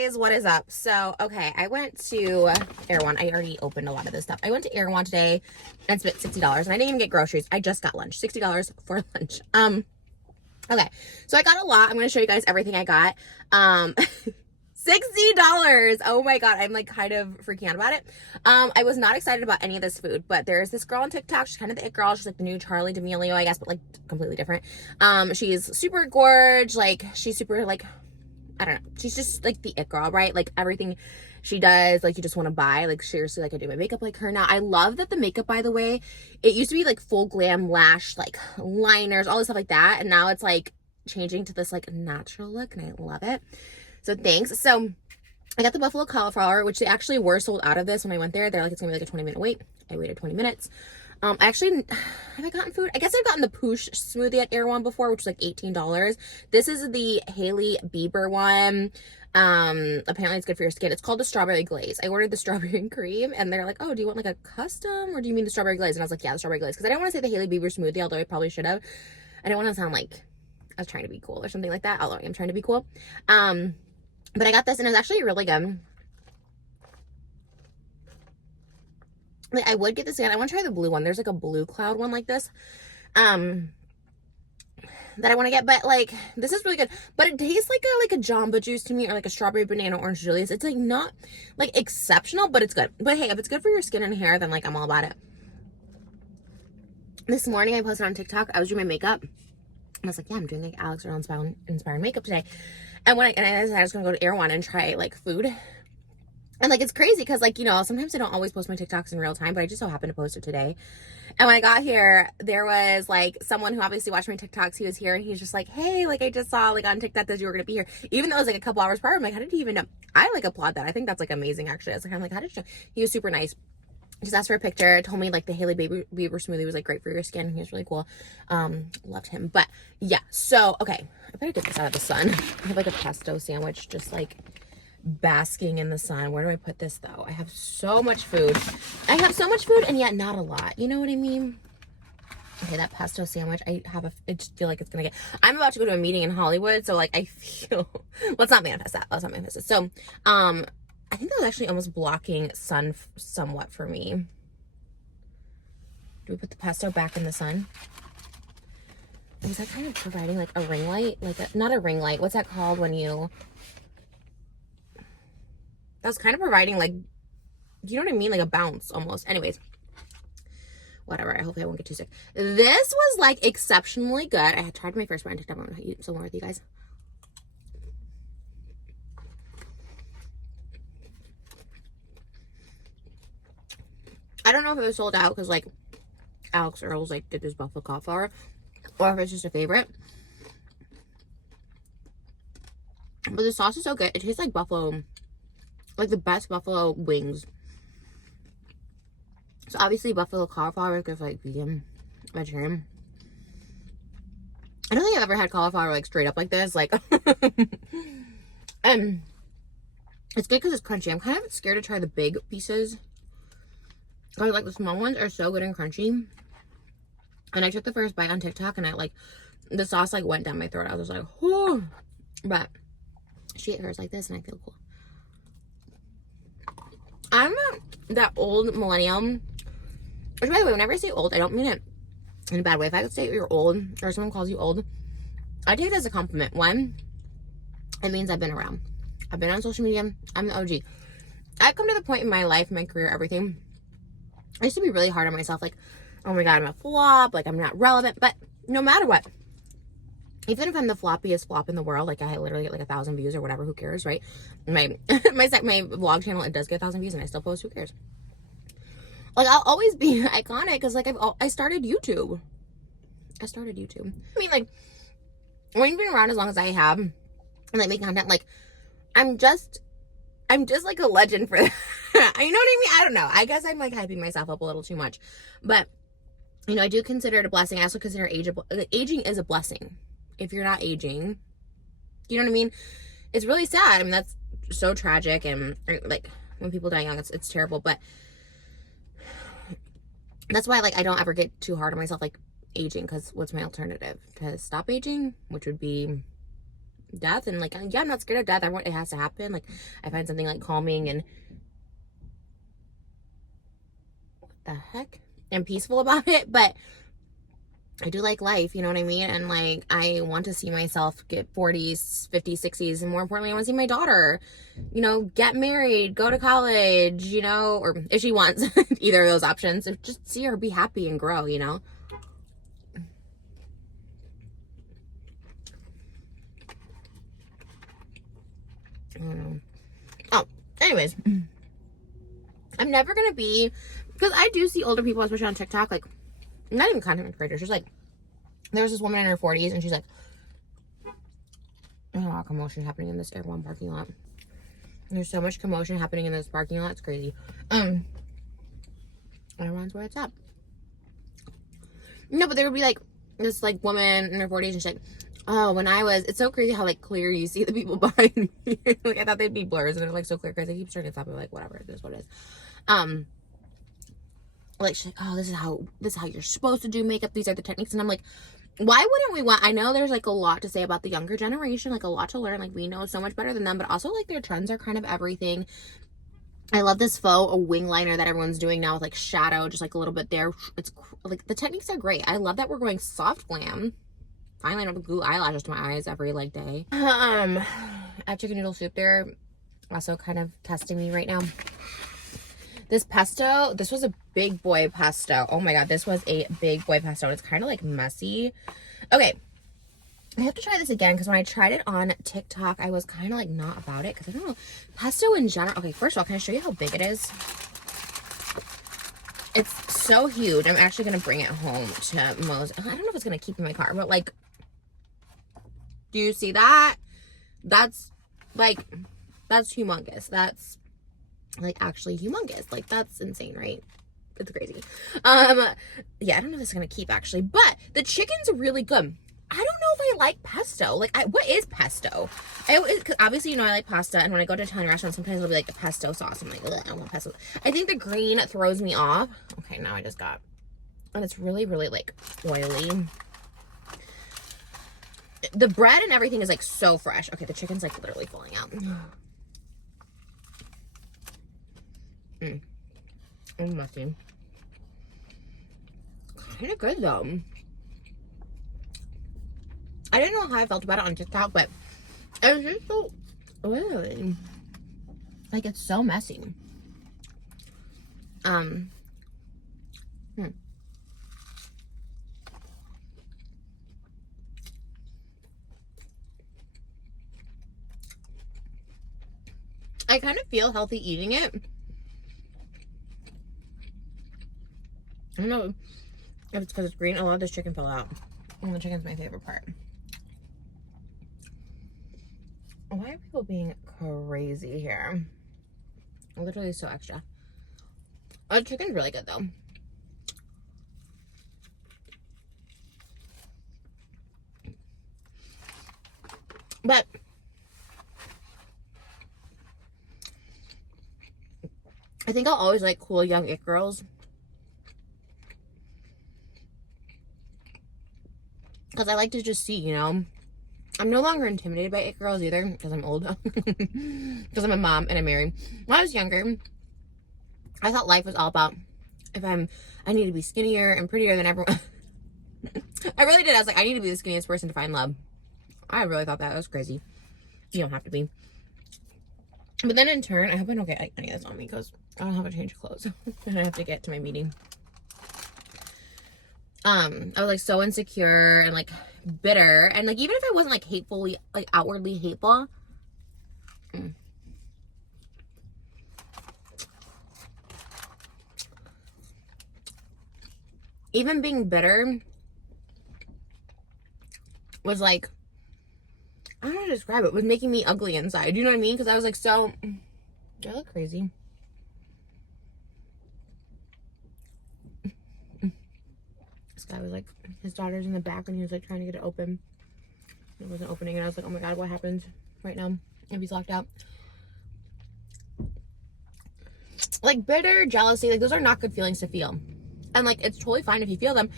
guys, what is up? So, okay, I went to Erewhon. I already opened a lot of this stuff. I went to Erewhon today and spent $60, and I didn't even get groceries. I just got lunch. $60 for lunch. Okay, so I got a lot. I'm going to show you guys everything I got. $60. Oh my god, I'm like kind of freaking out about it. I was not excited about any of this food, but there's this girl on TikTok. She's kind of the it girl. She's like the new Charlie D'Amelio, I guess, but like completely different. She's super gorge. Like she's super like, I don't know. She's just like the it girl, right? Like everything she does, like you just want to buy. Like seriously, like I do my makeup like her now. I love that the makeup, by the way, it used to be like full glam lash, like liners, all this stuff like that, and now it's like changing to this like natural look, and I love it. So thanks. So I got the buffalo cauliflower, which they actually were sold out of this when I went there. They're like, it's gonna be like a 20-minute wait. I waited 20 minutes. I actually, have I gotten food? I guess I've gotten the Poosh smoothie at Erewhon before, which was like $18. This is the Hailey Bieber one. Apparently it's good for your skin. It's called the strawberry glaze. I ordered the strawberry and cream, and they're like, oh, do you want like a custom, or do you mean the strawberry glaze? And I was like, yeah, the strawberry glaze, because I didn't want to say the Hailey Bieber smoothie, although I probably should have. I didn't want to sound like I was trying to be cool or something like that, although I am trying to be cool. But I got this, and it was actually really good. Like, I would get this again. I want to try the blue one. There's like a blue cloud one like this, that I want to get. But like, this is really good. But it tastes like a Jamba Juice to me, or like a strawberry banana orange Julius. It's like not like exceptional, but it's good. But hey, if it's good for your skin and hair, then like I'm all about it. This morning I posted on TikTok. I was doing my makeup. I was like, yeah, I'm doing like Alix Earle inspired makeup today. And I decided I was gonna go to Erewhon and try like food. And like, it's crazy because like, you know, sometimes I don't always post my TikToks in real time, but I just so happened to post it today. And when I got here, there was like someone who obviously watched my TikToks. He was here, and he's just like, hey, like I just saw like on TikTok that you were gonna be here, even though it was like a couple hours prior. I'm like, how did you even know? I like applaud that. I think that's like amazing, actually. I was like, I'm like, how did you know? He was super nice. Just asked for a picture, told me like the Hailey Bieber smoothie was like great for your skin. He was really cool. Loved him. But yeah, so okay, I better get this out of the sun. I have like a pesto sandwich just like basking in the sun. Where do I put this though? I have so much food. I have so much food, and yet not a lot. You know what I mean? Okay, that pesto sandwich, I just feel like it's gonna get, I'm about to go to a meeting in Hollywood, so like I feel, let's not manifest that. Let's not manifest it. So, I think that was actually almost blocking sun somewhat for me. Do we put the pesto back in the sun? Is that kind of providing like a ring light? Like not a ring light. What's that called when you... That's kind of providing like, you know what I mean? Like a bounce almost. Anyways. Whatever. I hope I won't get too sick. This was like exceptionally good. I had tried my first brand TikTok. I'm going to eat some more with you guys. I don't know if it was sold out because like Alix Earle's like did this buffalo cauliflower, or if it's just a favorite. But the sauce is so good. It tastes like buffalo, like the best buffalo wings. So obviously buffalo cauliflower is good for like vegan, vegetarian. I don't think I've ever had cauliflower like straight up like this. Like, and it's good because it's crunchy. I'm kind of scared to try the big pieces. Like the small ones are so good and crunchy. And I took the first bite on TikTok, and I like, the sauce like went down my throat. I was like, whoo. But she ate hers like this, and I feel cool. I'm that old millennium. Which, by the way, whenever I say old, I don't mean it in a bad way. If I could say you're old, or someone calls you old, I take it as a compliment. One, it means I've been around. I've been on social media. I'm the OG. I've come to the point in my life, my career, everything. I used to be really hard on myself, like, oh my god, I'm a flop, like, I'm not relevant. But no matter what, even if I'm the floppiest flop in the world, like, I literally get like 1,000 views or whatever, who cares, right? My vlog channel, it does get 1,000 views, and I still post, who cares? Like, I'll always be iconic, because, like, I started YouTube. I mean, like, when you've been around as long as I have, and, like, make content, like, I'm just like a legend for that. You know what I mean? I don't know. I guess I'm like hyping myself up a little too much. But, you know, I do consider it a blessing. I also consider aging is a blessing. If you're not aging, you know what I mean? It's really sad. I mean, that's so tragic. And like when people die young, it's terrible. But that's why like I don't ever get too hard on myself like aging, because what's my alternative? To stop aging, which would be death. And like, yeah, I'm not scared of death. I want it has to happen. Like, I find something like calming and what the heck? And peaceful about it. But I do like life, you know what I mean? And like, I want to see myself get 40s, 50s, 60s. And more importantly, I want to see my daughter, you know, get married, go to college, you know, or if she wants either of those options, just see her be happy and grow, you know? I don't know. Oh, anyways, I'm never going to be, because I do see older people, especially on TikTok, like, not even content creators, just like, there was this woman in her 40s, and she's like, there's a lot of commotion happening in this Erewhon parking lot. There's so much commotion happening in this parking lot, it's crazy. Erewhon's where it's at. No, but there would be like, this like woman in her 40s, and she's like, oh, when I was, it's so crazy how like clear you see the people behind me. Like, I thought they'd be blurs, and they're like so clear, because I keep trying to stop it, like, whatever, it is what it is. Like, she's like, oh, this is how you're supposed to do makeup. These are the techniques. And I'm like, why wouldn't we want, I know there's like a lot to say about the younger generation, like a lot to learn. Like, we know so much better than them, but also like their trends are kind of everything. I love this a wing liner that everyone's doing now with like shadow, just like a little bit there. It's like, the techniques are great. I love that we're going soft glam. Finally, I don't have to glue eyelashes to my eyes every like day. I have chicken noodle soup there. Also kind of testing me right now. This pesto, this was a big boy pesto. Oh my god, this was a big boy pesto. It's kind of like messy. Okay, I have to try this again, because when I tried it on TikTok, I was kind of like not about it, because I don't know. Pesto in general. Okay, first of all, can I show you how big it is? It's so huge. I'm actually going to bring it home to Mo's. I don't know if it's going to keep in my car, but like, do you see that? That's like, that's humongous. That's like actually humongous. Like, that's insane, right? It's crazy. Yeah, I don't know if this is gonna keep actually, but the chicken's really good. I don't know if I like pesto. Like, what is pesto? Cause obviously, you know, I like pasta, and when I go to Italian restaurants, sometimes it'll be like a pesto sauce. I'm like, ugh, I don't want pesto. I think the green throws me off. Okay, now I just got, and it's really, really like oily. The bread and everything is like so fresh. Okay, the chicken's like literally falling out. It's messy. Kind of good though. I didn't know how I felt about it on TikTok, but it was just so oily. Like, it's so messy. I kind of feel healthy eating it. I don't know if it's because it's green. A lot of this chicken fell out. And the chicken's my favorite part. Why are people being crazy here? Literally so extra. Oh, the chicken's really good though. But I think I'll always like cool young it girls. Because I like to just see, you know. I'm no longer intimidated by it girls either, because I'm old. Because I'm a mom and I'm married. When I was younger, I thought life was all about, I need to be skinnier and prettier than everyone. I really did. I was like, I need to be the skinniest person to find love. I really thought that. That was crazy. You don't have to be. But then in turn, I hope I don't get like, any of this on me, because I don't have a change of clothes. And I have to get to my meeting. I was like so insecure and like bitter, and like even if I wasn't like hatefully, like outwardly hateful, even being bitter was like, I don't know how to describe it, was making me ugly inside. You know what I mean? Because I was like, so, I look crazy. This guy was like, his daughter's in the back, and he was like trying to get it open. It wasn't opening, and I was like, oh my god, what happened right now if he's locked out? Like bitter, jealousy, like those are not good feelings to feel. And like, it's totally fine if you feel them.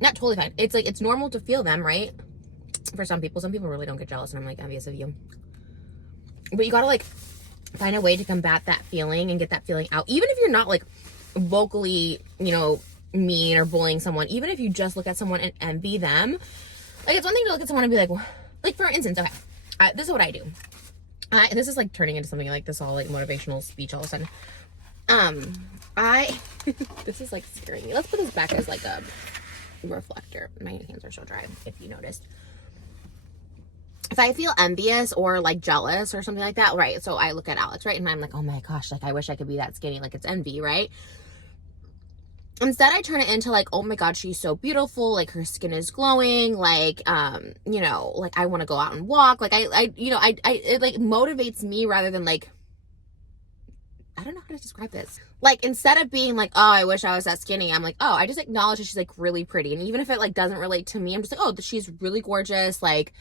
Not totally fine. It's like, it's normal to feel them, right? for some people really don't get jealous, and I'm like envious of you. But you gotta like find a way to combat that feeling and get that feeling out, even if you're not like vocally, you know, mean or bullying someone. Even if you just look at someone and envy them, like it's one thing to look at someone and be like for instance, okay, this is what I do. This is like turning into something like this all like motivational speech all of a sudden. This is like scaring me. Let's put this back as like a reflector. My hands are so dry, if you noticed. If I feel envious or like jealous or something like that, right? So I look at Alix, right? And I'm like, oh my gosh, like I wish I could be that skinny. Like it's envy, right? Instead, I turn it into like, oh my God, she's so beautiful. Like her skin is glowing. Like, you know, like I want to go out and walk. Like it like motivates me rather than like, I don't know how to describe this. Like instead of being like, oh, I wish I was that skinny, I'm like, oh, I just acknowledge that she's like really pretty. And even if it like doesn't relate to me, I'm just like, oh, she's really gorgeous. Like,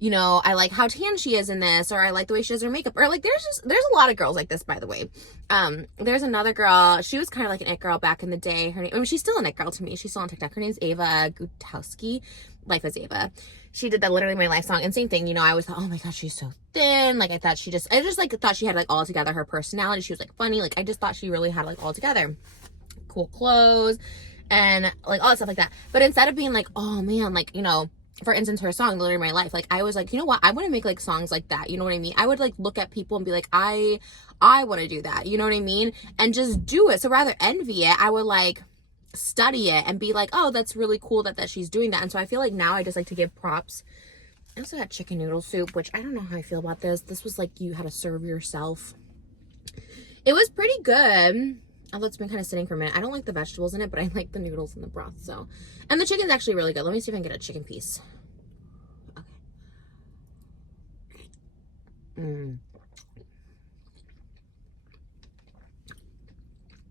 you know, I like how tan she is in this, or I like the way she does her makeup, or like there's a lot of girls like this, by the way. There's another girl, she was kind of like an it girl back in the day. Her name, I mean, she's still an it girl to me. She's still on TikTok. Her name's Ava Gutowski. Life is Ava. She did that Literally My Life song, and same thing, you know, I always thought, oh my gosh, she's so thin. Like I just like thought she had like all together. Her personality, she was like funny. Like I just thought she really had like all together. Cool clothes and like all that stuff like that. But instead of being like, oh man, like, you know, for instance, her song, Literally My Life, like I was like, you know what, I want to make like songs like that, you know what I mean? I would like look at people and be like, I want to do that, you know what I mean? And just do it. So rather envy it, I would like study it and be like, oh, that's really cool that she's doing that. And so I feel like now I just like to give props. I also got chicken noodle soup, which I don't know how I feel about this. This was like, you had to serve yourself. It was pretty good. Although it's been kind of sitting for a minute. I don't like the vegetables in it, but I like the noodles and the broth. So, and the chicken's actually really good. Let me see if I can get a chicken piece. Okay.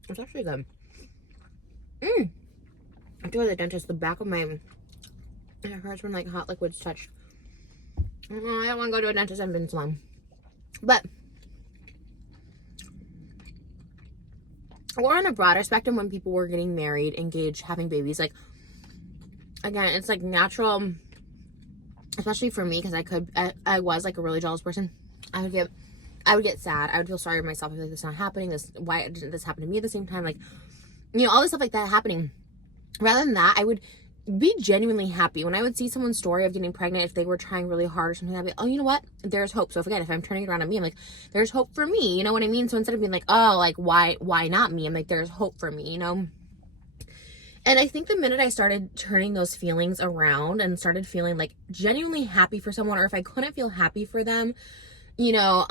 It's actually good. I have to go to the dentist. The back of my, it hurts when like hot liquids touch. I don't want to go to a dentist. I've been so long. But or on a broader spectrum, when people were getting married, engaged, having babies, like, again, it's like natural, especially for me, because I was like a really jealous person. I would get sad. I would feel sorry for myself. I'd be like, this is not happening. Why didn't this happen to me at the same time? Like, you know, all this stuff like that happening. Rather than that, I would be genuinely happy when I would see someone's story of getting pregnant. If they were trying really hard or something, I'd be, oh, you know what? There's hope. So if I'm turning it around on me, I'm like, there's hope for me. You know what I mean? So instead of being like, oh, like, why not me? I'm like, there's hope for me, you know? And I think the minute I started turning those feelings around and started feeling like genuinely happy for someone, or if I couldn't feel happy for them, you know,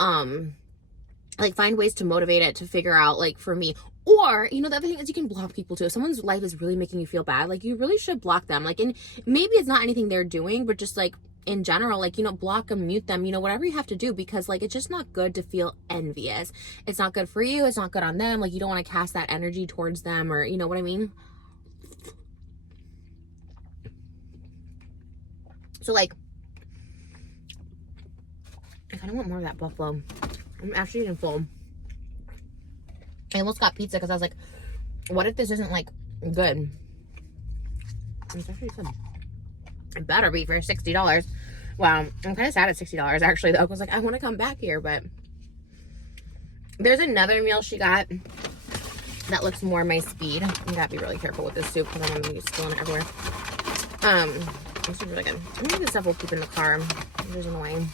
like find ways to motivate it, to figure out, like, for me. Or, you know, the other thing is you can block people too. If someone's life is really making you feel bad, like, you really should block them. Like, and maybe it's not anything they're doing, but just like in general, like, you know, block them, mute them, you know, whatever you have to do, because like it's just not good to feel envious. It's not good for you. It's not good on them. Like, you don't want to cast that energy towards them, or, you know what I mean? So like, I kind of want more of that buffalo. I'm actually getting full. I almost got pizza because I was like, what if this isn't like good? It's actually good. It better be for $60. Wow, I'm kind of sad at $60 actually, though. I was like, I want to come back here, but there's another meal she got that looks more my speed. You gotta be really careful with this soup because I'm gonna be spilling it everywhere. This is really good. Maybe this stuff we'll keep in the car. There's in the way.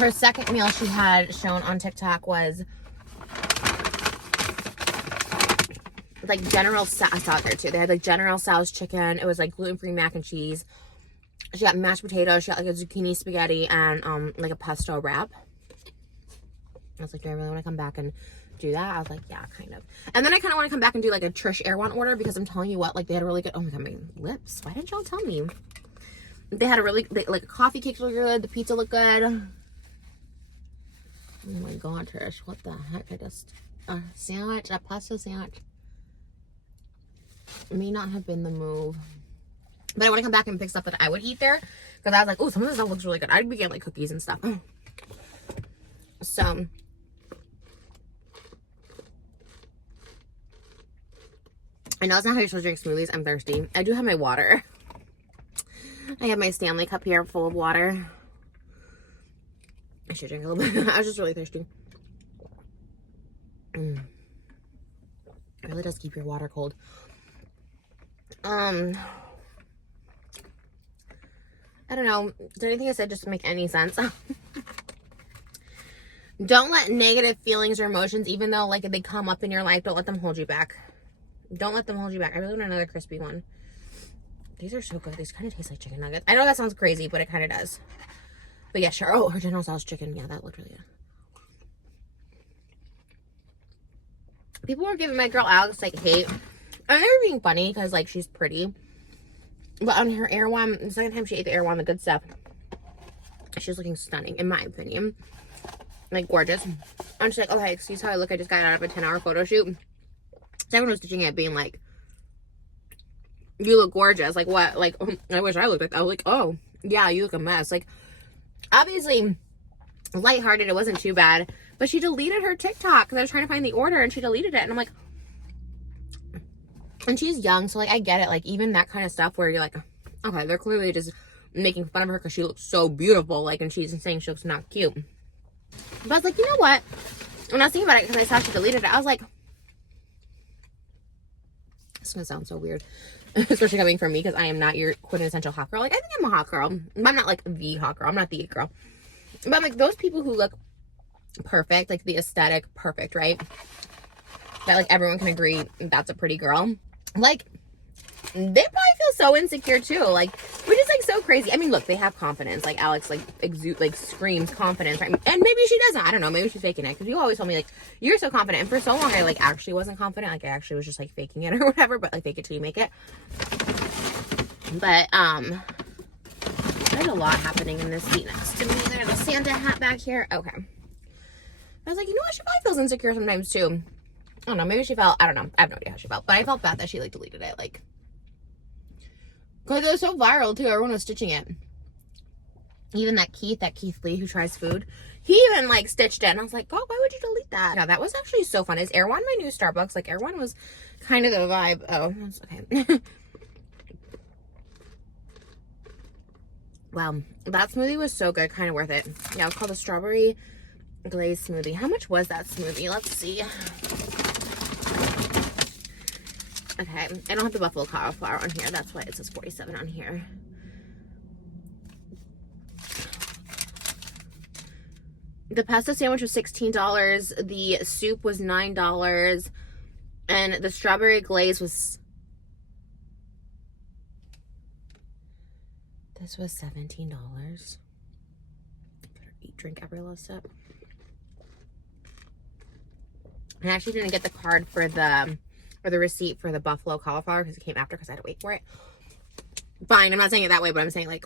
Her second meal she had shown on TikTok was like General Tso's. I saw it there too. They had like General Tso's chicken. It was like gluten-free mac and cheese. She got mashed potatoes. She got like a zucchini spaghetti and like a pesto wrap. I was like, do I really want to come back and do that? I was like, yeah, kind of. And then I kind of want to come back and do like a TRISH Erewhon order, because I'm telling you what, like they had a really good, oh my God, my lips. Why didn't y'all tell me? They had a really, like coffee cakes look good. The pizza looked good. Oh my God, Trish, what the heck? I just, a sandwich, a pasta sandwich. May not have been the move. But I want to come back and pick stuff that I would eat there, because I was like, oh, some of this stuff looks really good. I'd be getting like cookies and stuff. So I know it's not how you're supposed to drink smoothies. I'm thirsty. I do have my water. I have my Stanley cup here full of water. I should drink a little bit. I was just really thirsty. It really does keep your water cold. I don't know. Did anything I said just make any sense? Don't let negative feelings or emotions, even though like they come up in your life, don't let them hold you back. Don't let them hold you back. I really want another crispy one. These are so good. These kind of taste like chicken nuggets. I know that sounds crazy, but it kind of does. But yeah, sure. Oh, her General Tso's chicken. Yeah, that looked really good. People were giving my girl Alix like hate. And they were being funny because like she's pretty. But on her Erewhon, the second time she ate the Erewhon, the good stuff, she's looking stunning, in my opinion. Like, gorgeous. And she's like, oh, hey, excuse how I look. I just got out of a 10-hour photo shoot. So everyone was stitching it, being like, you look gorgeous. Like, what? Like, I wish I looked like that. I was like, oh, yeah, you look a mess. Like, obviously, lighthearted. It wasn't too bad. But she deleted her TikTok because I was trying to find the order, and she deleted it. And I'm like, and she's young, so, like, I get it. Like, even that kind of stuff where you're like, okay, they're clearly just making fun of her because she looks so beautiful. Like, and she's saying she looks not cute. But I was like, you know what? When I was thinking about it, because I saw she deleted it, I was like, this is going to sound so weird. Especially coming from me, because I am not your quintessential hot girl. Like, I think I'm a hot girl. I'm not, like, the hot girl. I'm not the it girl. But I'm like, those people who look perfect, like, the aesthetic perfect, right? That, like, everyone can agree that's a pretty girl. Like, they probably feel so insecure too, like, which is like so crazy. I mean, look, they have confidence. Like, Alix like screams confidence, right? And maybe she doesn't. I don't know. Maybe she's faking it, because you always told me like, you're so confident. And for so long I like actually wasn't confident. Like, I actually was just like faking it or whatever. But like, fake it till you make it. But there's a lot happening in this seat next to me. There's a Santa hat back here. Okay. I was like, you know what? She probably feels insecure sometimes too. I don't know. Maybe she felt. I don't know. I have no idea how she felt. But I felt bad that she like deleted it. Like. Because it was so viral, too. Everyone was stitching it. Even that Keith Lee who tries food, he even, like, stitched it. And I was like, oh, why would you delete that? Yeah, that was actually so fun. Is Erewhon my new Starbucks? Like, Erewhon was kind of the vibe. Oh, that's okay. Wow. That smoothie was so good. Kind of worth it. Yeah, it was called the Strawberry Glaze Smoothie. How much was that smoothie? Let's see. Okay, I don't have the buffalo cauliflower on here. That's why it says 47 on here. The pasta sandwich was $16. The soup was $9. And the strawberry glaze was... This was $17. Better eat, drink every last step. I actually didn't get the card for the... or the receipt for the buffalo cauliflower because it came after, because I had to wait for it. Fine, I'm not saying it that way, but I'm saying like,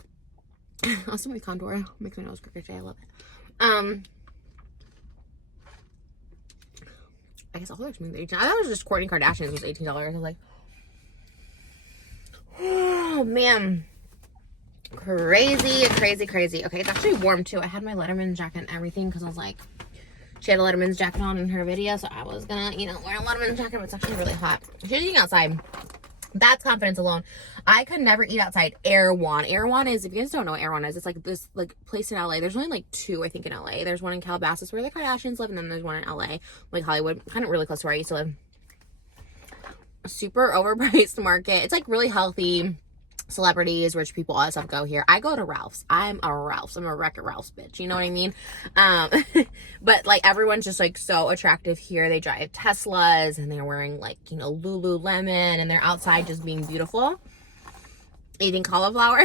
also my contour makes my nose crooked today. I love it. I guess all those things. I thought it was just Kourtney Kardashian's was $18. I was like, oh man, crazy. Okay, it's actually warm too. I had my Letterman jacket and everything because I was like, she had a Letterman's jacket on in her video, so I was gonna, you know, wear a Letterman's jacket, but it's actually really hot. She's eating outside. That's confidence alone. I could never eat outside. Erewhon. Erewhon is, if you guys don't know what Erewhon is, it's like this like place in LA. There's only like 2, I think, in LA. There's one in Calabasas where the Kardashians live, and then there's one in LA, like Hollywood, kind of really close to where I used to live. Super overpriced market. It's like really healthy. Celebrities, rich people, all that stuff go here. I go to Ralph's. I'm a Ralph's. I'm a Wreck-It Ralph's bitch. You know what I mean? But like everyone's just like so attractive here. They drive Teslas and they're wearing like, you know, Lululemon, and they're outside just being beautiful, eating cauliflower.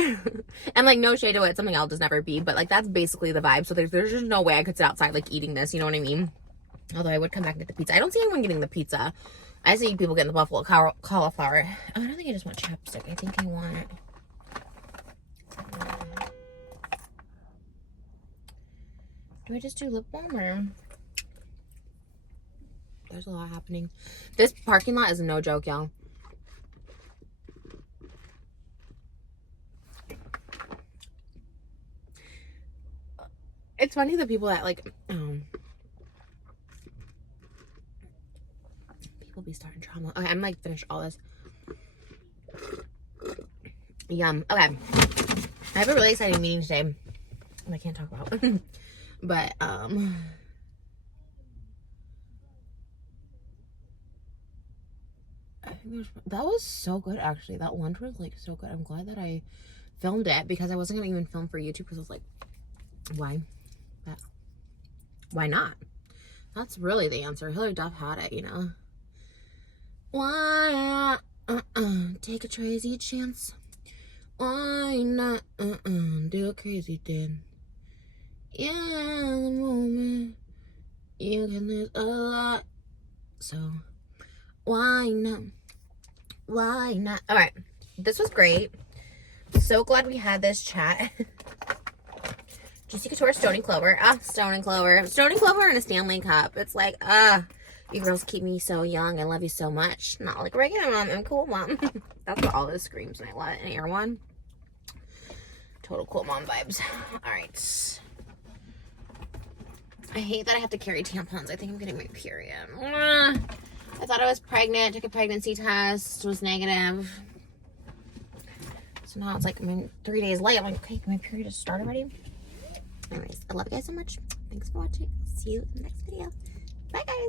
And like, no shade to it, something I'll just never be, but like that's basically the vibe. So there's just no way I could sit outside like eating this. You know what I mean? Although I would come back and get the pizza. I don't see anyone getting the pizza. I see people getting the buffalo cauliflower. I don't think I just want chapstick. I think I want... Do I just do lip balm or... There's a lot happening. This parking lot is no joke, y'all. It's funny the people that like... Be starting drama. Okay, I'm like finished all this. Yum. Okay. I have a really exciting meeting today that I can't talk about. But, I think that was so good, actually. That lunch was, like, so good. I'm glad that I filmed it because I wasn't going to even film for YouTube because I was like, why? Why not? That's really the answer. Hillary Duff had it, you know? Why not? Take a crazy chance. Why not? Do a crazy thing. Yeah, in the moment you can lose a lot. So why not? Why not? All right, this was great. So glad we had this chat. Juicy Couture Stone Clover. Stone Clover. Stone Clover and a Stanley Cup. It's like, you girls keep me so young. I love you so much. Not like regular mom. I'm cool mom. That's what all this screams when I love it. An Erewhon. Total cool mom vibes. All right. I hate that I have to carry tampons. I think I'm getting my period. I thought I was pregnant. Took a pregnancy test. Was negative. So now it's like I'm 3 days late. I'm like, okay, my period has started already. Anyways, I love you guys so much. Thanks for watching. See you in the next video. Bye, guys.